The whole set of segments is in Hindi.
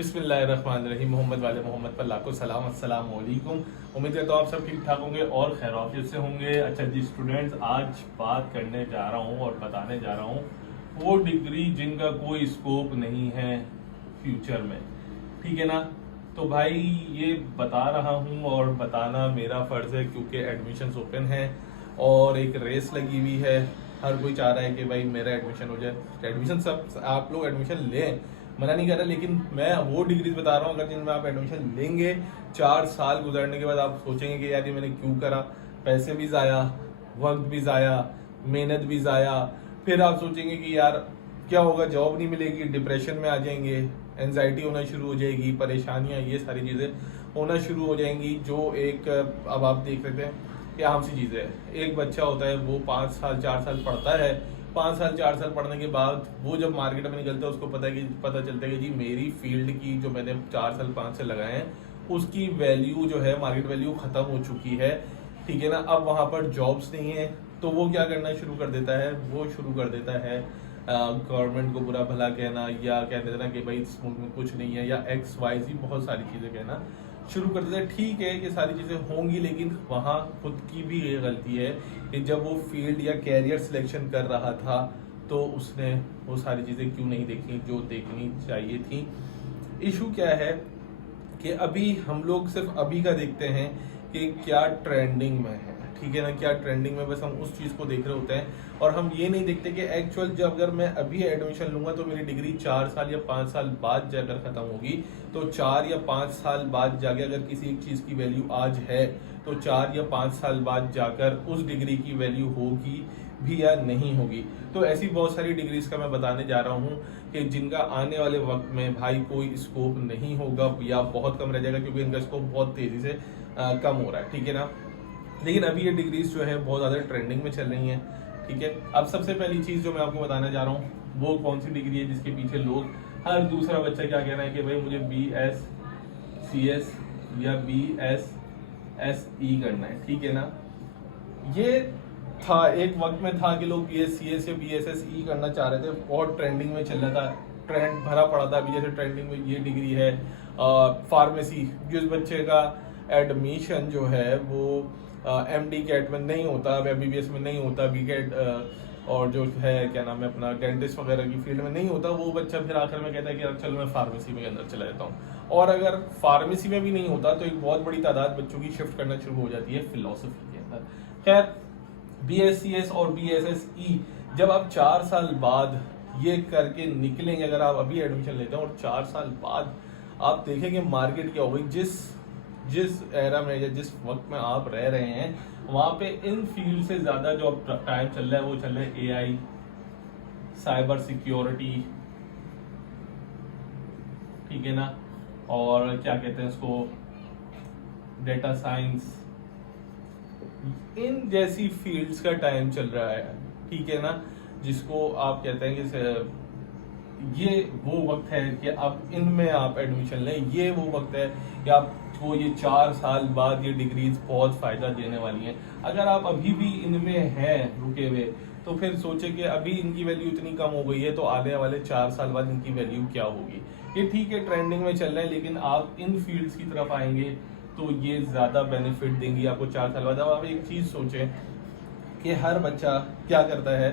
बिस्मिल्लाहिर्रहमानिर्रहीम। मोहम्मद वाले मोहम्मद पर लाखों सलाम। अस्सलाम वालेकुम। उम्मीद है तो आप सब ठीक ठाक होंगे और खैरियत से होंगे। अच्छा जी स्टूडेंट्स, आज बात करने जा रहा हूँ और बताने जा रहा हूँ वो डिग्री जिनका कोई स्कोप नहीं है फ्यूचर में, ठीक है ना। तो भाई ये बता रहा हूँ और बताना मेरा फ़र्ज़ है क्योंकि एडमिशन्स ओपन है और एक रेस लगी हुई है। हर कोई चाह रहा है कि भाई मेरा एडमिशन हो जाए। एडमिशन सब आप लोग एडमिशन लें, मना नहीं कर रहा, लेकिन मैं वो डिग्रीज बता रहा हूँ अगर जिनमें आप एडमिशन लेंगे 4 साल गुजरने के बाद आप सोचेंगे कि यार ये मैंने क्यों करा, पैसे भी ज़ाया, वक्त भी ज़ाया, मेहनत भी ज़ाया। फिर आप सोचेंगे कि यार क्या होगा, जॉब नहीं मिलेगी, डिप्रेशन में आ जाएंगे, एनजाइटी होना शुरू हो जाएगी, परेशानियाँ, ये सारी चीज़ें होना शुरू हो जाएंगी। जो एक अब आप देख सकते हैं कि आम सी चीज़ है, एक बच्चा होता है वो 5 साल 4 साल पढ़ता है। 5 साल 4 साल पढ़ने के बाद वो जब मार्केट में निकलता है उसको पता चलता है कि जी मेरी फील्ड की जो मैंने 4 साल 5 साल लगाए हैं उसकी वैल्यू जो है, मार्केट वैल्यू खत्म हो चुकी है, ठीक है ना। अब वहाँ पर जॉब्स नहीं है तो वो क्या करना शुरू कर देता है, वो शुरू कर देता है गवर्नमेंट को बुरा भला कहना, या कह देना कि भाई इस मुल्क में कुछ नहीं है, या XYZ बहुत सारी चीज़ें कहना शुरू कर देता है। ठीक है, ये सारी चीज़ें होंगी, लेकिन वहाँ खुद की भी ये गलती है कि जब वो फील्ड या कैरियर सिलेक्शन कर रहा था तो उसने वो सारी चीज़ें क्यों नहीं देखी जो देखनी चाहिए थी। इशू क्या है कि अभी हम लोग सिर्फ अभी का देखते हैं कि क्या ट्रेंडिंग में है, ठीक है ना, क्या ट्रेंडिंग में, बस हम उस चीज़ को देख रहे होते हैं और हम ये नहीं देखते कि एक्चुअल जब अगर मैं अभी एडमिशन लूंगा तो मेरी डिग्री 4 साल या 5 साल बाद जाकर ख़त्म होगी। तो 4 या 5 साल बाद जाके अगर किसी एक चीज़ की वैल्यू आज है तो 4 या 5 साल बाद जाकर उस डिग्री की वैल्यू होगी भी या नहीं होगी। तो ऐसी बहुत सारी डिग्रीज का मैं बताने जा रहा हूँ कि जिनका आने वाले वक्त में भाई कोई स्कोप नहीं होगा या बहुत कम रह जाएगा, क्योंकि इनका स्कोप बहुत तेज़ी से कम हो रहा है, ठीक है ना। लेकिन अभी ये डिग्रीज जो है बहुत ज़्यादा ट्रेंडिंग में चल रही हैं, ठीक है। अब सबसे पहली चीज़ जो मैं आपको बताना जा रहा हूँ वो कौन सी डिग्री है जिसके पीछे लोग, हर दूसरा बच्चा क्या कह रहा है कि भाई मुझे BScs या BSSE करना है, ठीक है ना। ये था, एक वक्त में था कि लोग BScs या BSSE करना चाह रहे थे, बहुत ट्रेंडिंग में चल रहा था, ट्रेंड भरा पड़ा था। अभी जैसे ट्रेंडिंग में ये डिग्री है फार्मेसी, जिस बच्चे का एडमिशन जो है वो MD कैट में नहीं होता, MBBS में नहीं होता, BCAT और जो है क्या नाम है अपना डेंटिस्ट वगैरह की फील्ड में नहीं होता, वो बच्चा फिर आखिर में कहता है कि यार चलो मैं फार्मेसी में अंदर चला जाता हूँ। और अगर फार्मेसी में भी नहीं होता तो एक बहुत बड़ी तादाद बच्चों की शिफ्ट करना शुरू हो जाती है फिलोसफी के अंदर। खैर, BScs और BSSE जब आप 4 साल बाद ये करके निकलेंगे, अगर आप अभी एडमिशन लेते हैं और 4 साल बाद आप देखेंगे मार्केट क्या होगी, जिस एरा में या जिस वक्त में आप रह रहे हैं वहाँ पे इन फील्ड से ज़्यादा जो अब टाइम चल रहा है वो चल रहा है AI, साइबर सिक्योरिटी, ठीक है ना, और क्या कहते हैं उसको, डेटा साइंस, इन जैसी फील्ड्स का टाइम चल रहा है, ठीक है ना, जिसको आप कहते हैं कि ये वो वक्त है कि अब इनमें आप एडमिशन लें। ये वो वक्त है कि आपको ये 4 साल बाद ये डिग्रीज बहुत फ़ायदा देने वाली हैं। अगर आप अभी भी इनमें हैं रुके हुए तो फिर सोचे कि अभी इनकी वैल्यू इतनी कम हो गई है तो आने वाले 4 साल बाद इनकी वैल्यू क्या होगी। ये ठीक है, ट्रेंडिंग में चल रहा है, लेकिन आप इन फील्ड्स की तरफ आएंगे तो ये ज़्यादा बेनिफिट देंगी आपको 4 साल बाद। अब आप एक चीज़ सोचें कि हर बच्चा क्या करता है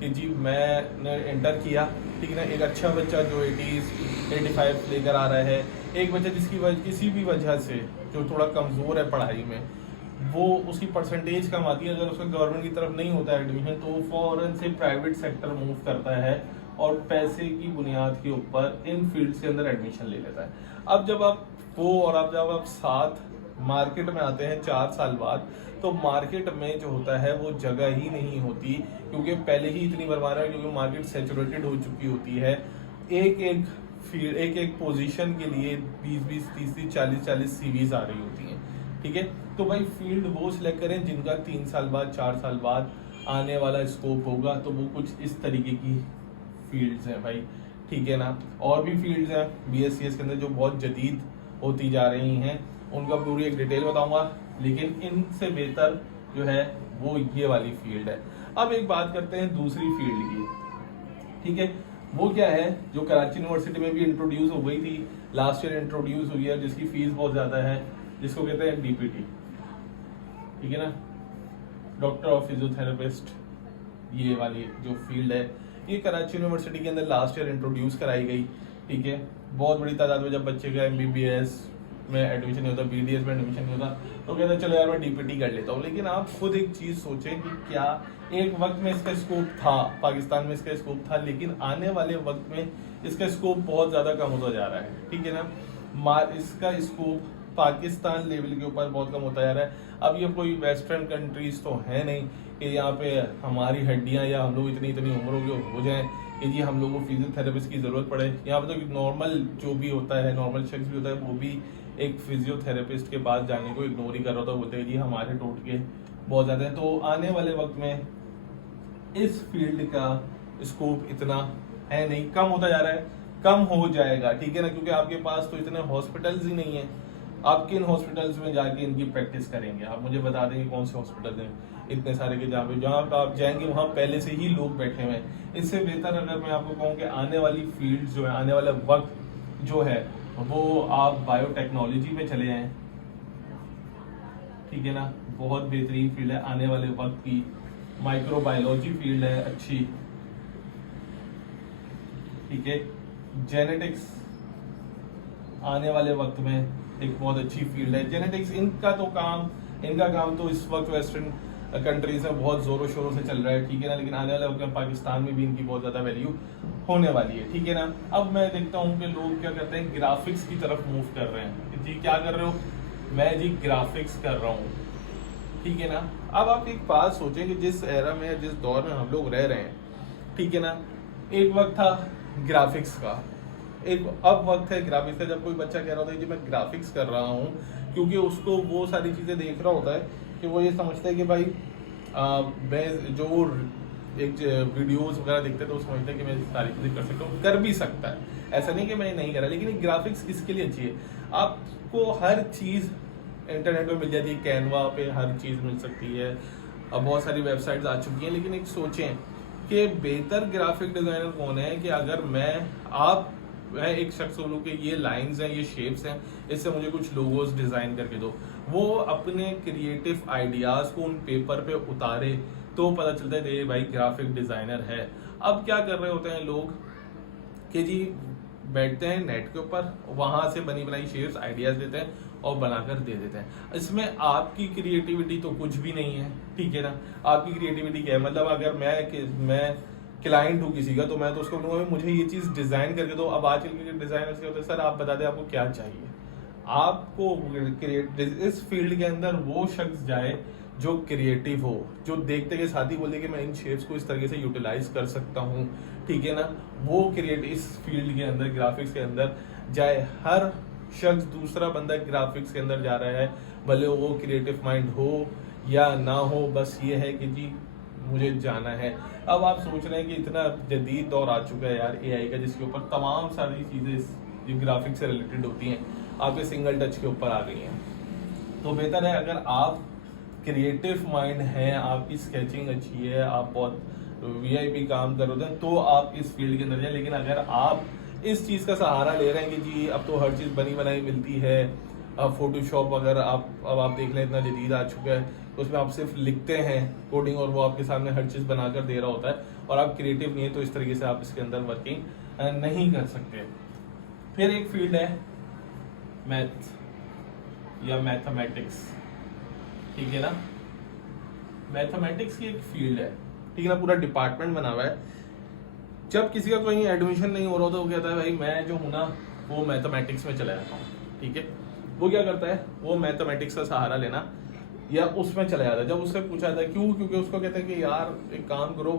कि जी मैंने इंटर किया, ठीक है ना, एक अच्छा बच्चा जो 85 लेकर आ रहा है, एक बच्चा जिसकी किसी भी वजह से जो थोड़ा कमज़ोर है पढ़ाई में, वो उसकी परसेंटेज कम आती है, अगर उसका गवर्नमेंट की तरफ नहीं होता है एडमिशन तो वो फ़ौरन से प्राइवेट सेक्टर मूव करता है और पैसे की बुनियाद के ऊपर इन फील्ड्स के अंदर एडमिशन ले लेता है। अब जब आप वो और आप जब आप साथ मार्केट में आते हैं 4 साल बाद, तो मार्केट में जो होता है वो जगह ही नहीं होती, क्योंकि पहले ही इतनी बर्बाद है, क्योंकि मार्केट सैचुरेटेड हो चुकी होती है। एक एक फील्ड, एक एक पोजीशन के लिए 20-20 30-30 40-40 CVs आ रही होती हैं, ठीक है। तो भाई फील्ड वो सिलेक्ट करें जिनका 3 साल बाद 4 साल बाद आने वाला स्कोप होगा, तो वो कुछ इस तरीके की फील्ड्स हैं भाई, ठीक है ना। और भी फील्ड्स हैं BScs के अंदर जो बहुत जदीद होती जा रही हैं, उनका पूरी एक डिटेल बताऊंगा, लेकिन इनसे बेहतर जो है वो ये वाली फील्ड है। अब एक बात करते हैं दूसरी फील्ड की, ठीक है। वो क्या है जो कराची यूनिवर्सिटी में भी इंट्रोड्यूस हो गई थी लास्ट ईयर इंट्रोड्यूस हुई है, जिसकी फीस बहुत ज़्यादा है, जिसको कहते हैं DPT, ठीक है ना, डॉक्टर ऑफ फिजियोथेरेपिस्ट। ये वाली जो फील्ड है ये कराची यूनिवर्सिटी के अंदर लास्ट ईयर इंट्रोड्यूस कराई गई, ठीक है। बहुत बड़ी तादाद में जब बच्चे का MBBS में एडमिशन नहीं होता, BDS में एडमिशन नहीं होता, तो कहते हैं चलो यार मैं DPT कर लेता हूँ। लेकिन आप खुद एक चीज़ सोचें कि क्या एक वक्त में इसका स्कोप था, पाकिस्तान में इसका स्कोप था, लेकिन आने वाले वक्त में इसका स्कोप बहुत ज़्यादा कम होता जा रहा है, ठीक है ना। इसका स्कोप पाकिस्तान लेवल के ऊपर बहुत कम होता जा रहा है। अब ये कोई वेस्टर्न कंट्रीज तो है नहीं कि यहाँ पे हमारी हड्डियाँ या हम लोग इतनी इतनी उम्र हो जाएं कि जी हम लोग को फिजियोथेरेपिस्ट की ज़रूरत पड़े। यहाँ पे तो नॉर्मल जो भी होता है, नॉर्मल शख्स भी होता है, वो भी एक फिजियोथेरेपिस्ट के पास जाने को इग्नोर ही कर रहा था, बोलते हैं जी हमारे टोटके बहुत ज़्यादा है। तो आने वाले वक्त में इस फील्ड का स्कोप इतना है नहीं, कम होता जा रहा है, कम हो जाएगा, ठीक है ना, क्योंकि आपके पास तो इतने हॉस्पिटल्स ही नहीं है। आप किन हॉस्पिटल्स में जाके इनकी प्रैक्टिस करेंगे? आप मुझे बता देंगे कौन से हॉस्पिटल हैं इतने सारे के जहाँ पे आप जाएंगे वहाँ पहले से ही लोग बैठे हुए हैं। इससे बेहतर अगर मैं आपको कहूँ कि आने वाली फील्ड जो है, आने वाला वक्त जो है, वो आप बायोटेक्नोलॉजी में चले जाएं, ठीक है ना, बहुत बेहतरीन फील्ड है आने वाले वक्त की। माइक्रोबायोलॉजी फील्ड है अच्छी, ठीक है। जेनेटिक्स आने वाले वक्त में एक बहुत अच्छी फील्ड है। जेनेटिक्स इनका काम तो इस वक्त वेस्टर्न कंट्रीज में बहुत जोरों शोरों से चल रहा है, ठीक है ना, लेकिन आने वाले वक्त में पाकिस्तान में भी इनकी बहुत ज़्यादा वैल्यू होने वाली है, ठीक है ना। अब मैं देखता हूँ कि लोग क्या करते हैं, ग्राफिक्स की तरफ मूव कर रहे हैं। जी क्या कर रहे हो? मैं जी ग्राफिक्स कर रहा हूँ, ठीक है ना। अब आप एक बात सोचें कि जिस एरा में, जिस दौर में हम लोग रह रहे हैं, ठीक है ना, एक वक्त था ग्राफिक्स का, अब वक्त है ग्राफिक्स का। जब कोई बच्चा कह रहा होता है कि मैं ग्राफिक्स कर रहा हूँ, क्योंकि उसको वो सारी चीज़ें देख रहा होता है कि वो ये समझता है कि भाई मैं जो एक वीडियोस वगैरह देखते हैं तो वो समझते हैं कि मैं सारी चीज़ें कर सकता हूँ, कर भी सकता है, ऐसा नहीं कि मैं नहीं कर रहा। लेकिन ग्राफिक्स किसके लिए अच्छी है? आपको हर चीज़ इंटरनेट पे मिल जाती है, कैनवा पे हर चीज़ मिल सकती है, अब बहुत सारी वेबसाइट्स आ चुकी हैं। लेकिन एक सोचें कि बेहतर ग्राफिक डिज़ाइनर कौन है कि अगर मैं एक शख्स बोलूँ कि ये लाइंस हैं, ये शेप्स हैं, इससे मुझे कुछ लोगोस डिज़ाइन करके दो, वो अपने क्रिएटिव आइडियाज़ को उन पेपर पे उतारे तो पता चलता है ये भाई ग्राफिक डिज़ाइनर है। अब क्या कर रहे होते हैं लोग कि जी बैठते हैं नेट के ऊपर, वहाँ से बनी बनाई शेप्स आइडियाज़ देते हैं और बनाकर दे देते हैं। इसमें आपकी क्रिएटिविटी तो कुछ भी नहीं है, ठीक है ना। आपकी क्रिएटिविटी क्या है? मतलब अगर मैं क्लाइंट हूँ किसी का, तो मैं तो उसको बोलूँगा मुझे ये चीज़ डिज़ाइन करके दो। अब आजकल के डिज़ाइनर्स क्या होते हैं, सर आप बता दें आपको क्या चाहिए। आपको इस फील्ड के अंदर वो शख्स जाए जो क्रिएटिव हो, जो देखते के साथ ही बोले कि मैं इन शेप्स को इस तरीके से यूटिलाइज कर सकता हूँ, ठीक है ना, वो क्रिएट इस फील्ड के अंदर, ग्राफिक्स के अंदर जाए। हर शख्स, दूसरा बंदा ग्राफिक्स के अंदर जा रहा है, भले वो क्रिएटिव माइंड हो या ना हो, बस ये है कि जी मुझे जाना है। अब आप सोच रहे हैं कि इतना जदीद दौर आ चुका है यार AI का, जिसके ऊपर तमाम सारी चीज़ें जो ग्राफिक्स से रिलेटेड होती हैं आपके सिंगल टच के ऊपर आ गई हैं। तो बेहतर है अगर आप क्रिएटिव माइंड हैं, आपकी स्केचिंग अच्छी है, आप बहुत VIP काम कर रहे हैं, तो आप इस फील्ड के अंदर जाए। लेकिन अगर आप इस चीज़ का सहारा ले रहे हैं कि जी अब तो हर चीज़ बनी बनाई मिलती है, अब फोटोशॉप अगर अब आप देख लें इतना जदीद आ चुका है, उसमें आप सिर्फ लिखते हैं कोडिंग और वो आपके सामने हर चीज़ बनाकर दे रहा होता है, और आप क्रिएटिव नहीं है, तो इस तरीके से आप इसके अंदर वर्किंग नहीं कर सकते। फिर एक फील्ड है मैथ या मैथमेटिक्स, ठीक है ना। मैथमेटिक्स की एक फील्ड है, ठीक है ना, पूरा डिपार्टमेंट बना हुआ है। जब किसी का कोई एडमिशन नहीं हो रहा तो वो कहता है भाई मैं जो हूँ ना वो मैथमेटिक्स में चला जाता हूँ, ठीक है। वो क्या करता है, वो मैथमेटिक्स का सहारा लेना या उसमें चला जाता है। जब उससे पूछा जाता है क्यों, क्योंकि उसको कहते हैं कि यार एक काम करो,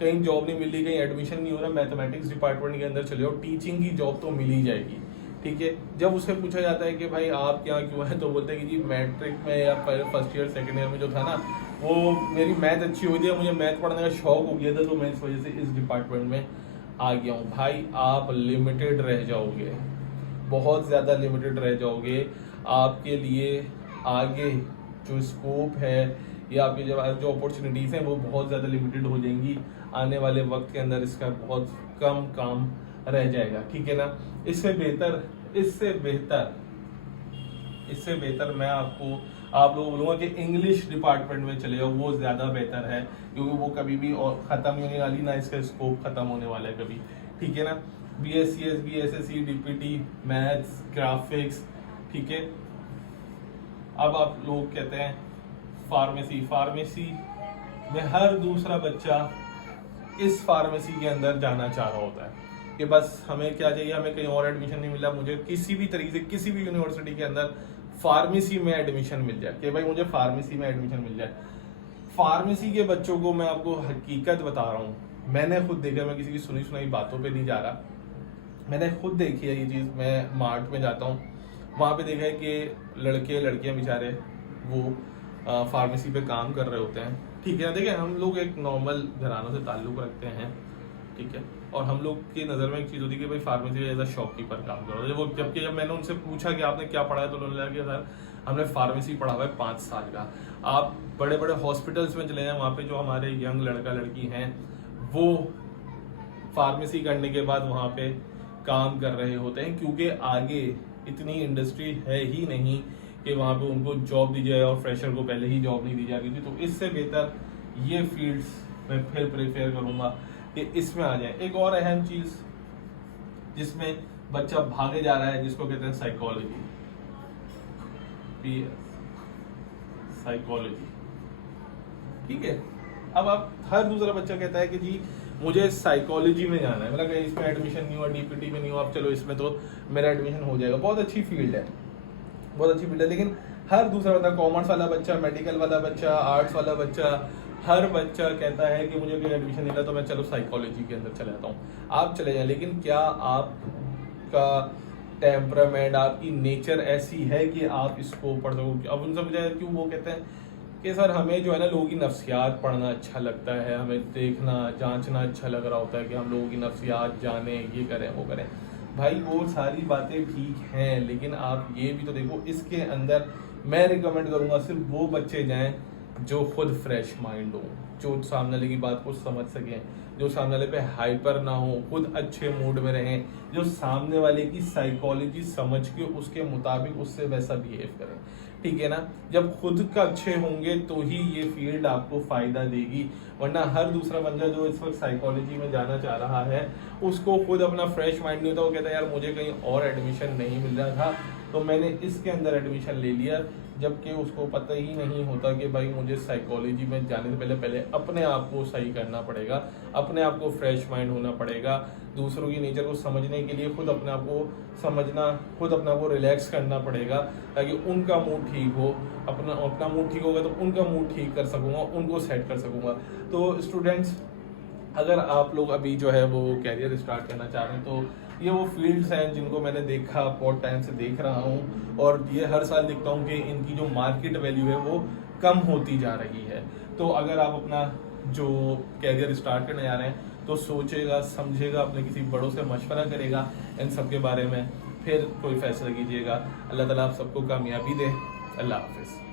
कहीं जॉब नहीं मिल रही, कहीं एडमिशन नहीं हो रहा, मैथमेटिक्स डिपार्टमेंट के अंदर चले जाओ, टीचिंग की जॉब तो मिल ही जाएगी, ठीक है। जब उससे पूछा जाता है कि भाई आप यहाँ क्यों है, तो बोलते हैं कि जी मैट्रिक में या फर्स्ट ईयर सेकेंड ईयर में जो था ना, वो मेरी मैथ अच्छी हुई थी, मुझे मैथ पढ़ने का शौक हो गया था, तो मैं इस वजह से इस डिपार्टमेंट में आ गया हूँ। भाई आप लिमिटेड रह जाओगे, बहुत ज़्यादा लिमिटेड रह जाओगे। आपके लिए आगे जो स्कोप है या आपकी जो अपॉर्चुनिटीज़ हैं वो बहुत ज़्यादा लिमिटेड हो जाएंगी। आने वाले वक्त के अंदर इसका बहुत कम काम रह जाएगा, ठीक है ना। इससे बेहतर इससे बेहतर मैं आप लोगों को बोलूंगा कि इंग्लिश डिपार्टमेंट में चले जाओ, वो ज्यादा बेहतर है, क्योंकि वो कभी भी और खत्म नहीं होने वाली, ना इसका स्कोप खत्म होने वाला है कभी। ठीक है ना, BSc BSSC DPT maths graphics. ठीक है, अब आप लोग कहते हैं फार्मेसी में हर दूसरा बच्चा इस फार्मेसी के अंदर जाना चाह रहा होता है कि बस हमें क्या चाहिए, हमें कहीं और एडमिशन नहीं मिला, मुझे किसी भी तरीके से किसी भी यूनिवर्सिटी के अंदर फार्मेसी में एडमिशन मिल जाए, कि भाई मुझे फार्मेसी में एडमिशन मिल जाए। फार्मेसी के बच्चों को मैं आपको हकीकत बता रहा हूँ, मैंने खुद देखा, मैं किसी की सुनी सुनाई बातों पे नहीं जा रहा, मैंने खुद देखी है ये चीज़। मैं मार्ट में जाता हूँ, वहाँ पे देखा है कि लड़के लड़कियाँ बेचारे वो फार्मेसी पे काम कर रहे होते हैं। ठीक है, देखिए हम लोग एक नॉर्मल घरानों से ताल्लुक़ रखते हैं, ठीक है, और हम लोग की नज़र में एक चीज़ होती है कि भाई फार्मेसी एज अ शॉपकीपर काम करो। वो जबकि जब मैंने उनसे पूछा कि आपने क्या पढ़ा है, तो उन्होंने लगा कि सर हमने फार्मेसी पढ़ा हुआ है 5 साल का। आप बड़े बड़े हॉस्पिटल्स में चले जाएं, वहाँ पे जो हमारे यंग लड़का लड़की हैं वो फार्मेसी करने के बाद वहाँ पे काम कर रहे होते हैं, क्योंकि आगे इतनी इंडस्ट्री है ही नहीं कि वहाँ पे उनको जॉब दी जाए, और फ्रेशर को पहले ही जॉब नहीं दी जाती थी। तो इससे बेहतर ये फील्ड्स मैं फिर प्रेफर करूँगा कि इसमें आ जाए। एक और अहम चीज़ जिसमें बच्चा भागे जा रहा है, जिसको कहते हैं साइकोलॉजी, साइकोलॉजी। ठीक है, अब आप हर दूसरा बच्चा कहता है कि जी मुझे साइकोलॉजी में जाना है, मतलब इसमें एडमिशन नहीं हुआ, DPT में नहीं हुआ, अब चलो इसमें तो मेरा एडमिशन हो जाएगा। बहुत अच्छी फील्ड है, बहुत अच्छी फील्ड है, लेकिन हर दूसरा बच्चा, कॉमर्स वाला बच्चा, मेडिकल वाला बच्चा, आर्ट्स वाला बच्चा, हर बच्चा कहता है कि मुझे कोई एडमिशन नहीं मिला तो मैं चलो साइकोलॉजी के अंदर चले जाता हूँ। आप चले जाएं, लेकिन क्या आपका टेम्परामेंट, आपकी नेचर ऐसी है कि आप इसको पढ़ सको? अब उनसे मुझे क्यों वो कहते हैं कि सर हमें जो है ना लोगों की नफ्सियात पढ़ना अच्छा लगता है, हमें देखना जांचना अच्छा लग रहा होता है कि हम लोगों की नफ्सियात जाने, ये करें वो करें। भाई वो सारी बातें ठीक हैं, लेकिन आप ये भी तो देखो, इसके अंदर मैं रिकमेंड करूँगा सिर्फ वो बच्चे जाएं जो खुद फ्रेश माइंड हो, जो सामने वाले की बात को समझ सकें, जो सामने वाले पे हाइपर ना हो, खुद अच्छे मूड में रहें, जो सामने वाले की साइकोलॉजी समझ के उसके मुताबिक उससे वैसा बिहेव करें। ठीक है ना, जब खुद का अच्छे होंगे तो ही ये फील्ड आपको फायदा देगी, वरना हर दूसरा बंदा जो इस वक्त साइकोलॉजी में जाना चाह रहा है उसको खुद अपना फ्रेश माइंड नहीं होता, वो कहता है यार मुझे कहीं और एडमिशन नहीं मिल रहा था तो मैंने इसके अंदर एडमिशन ले लिया, जबकि उसको पता ही नहीं होता कि भाई मुझे साइकोलॉजी में जाने से पहले अपने आप को सही करना पड़ेगा, अपने आप को फ्रेश माइंड होना पड़ेगा, दूसरों की नेचर को समझने के लिए खुद अपने आप को समझना, खुद अपने आप को रिलैक्स करना पड़ेगा, ताकि उनका मूड ठीक हो, अपना मूड ठीक होगा तो उनका मूड ठीक कर सकूँगा, उनको सेट कर सकूँगा। तो स्टूडेंट्स, अगर आप लोग अभी जो है वो कैरियर स्टार्ट करना चाह रहे हैं तो ये वो फील्ड्स हैं जिनको मैंने देखा, बहुत टाइम से देख रहा हूँ, और ये हर साल देखता हूँ कि इनकी जो मार्केट वैल्यू है वो कम होती जा रही है। तो अगर आप अपना जो कैरियर स्टार्ट करने जा रहे हैं तो सोचेगा समझेगा, अपने किसी बड़ों से मशवरा करेगा इन सब के बारे में, फिर कोई फैसला कीजिएगा। अल्लाह ताला आप सबको कामयाबी दे। अल्लाह हाफिज़।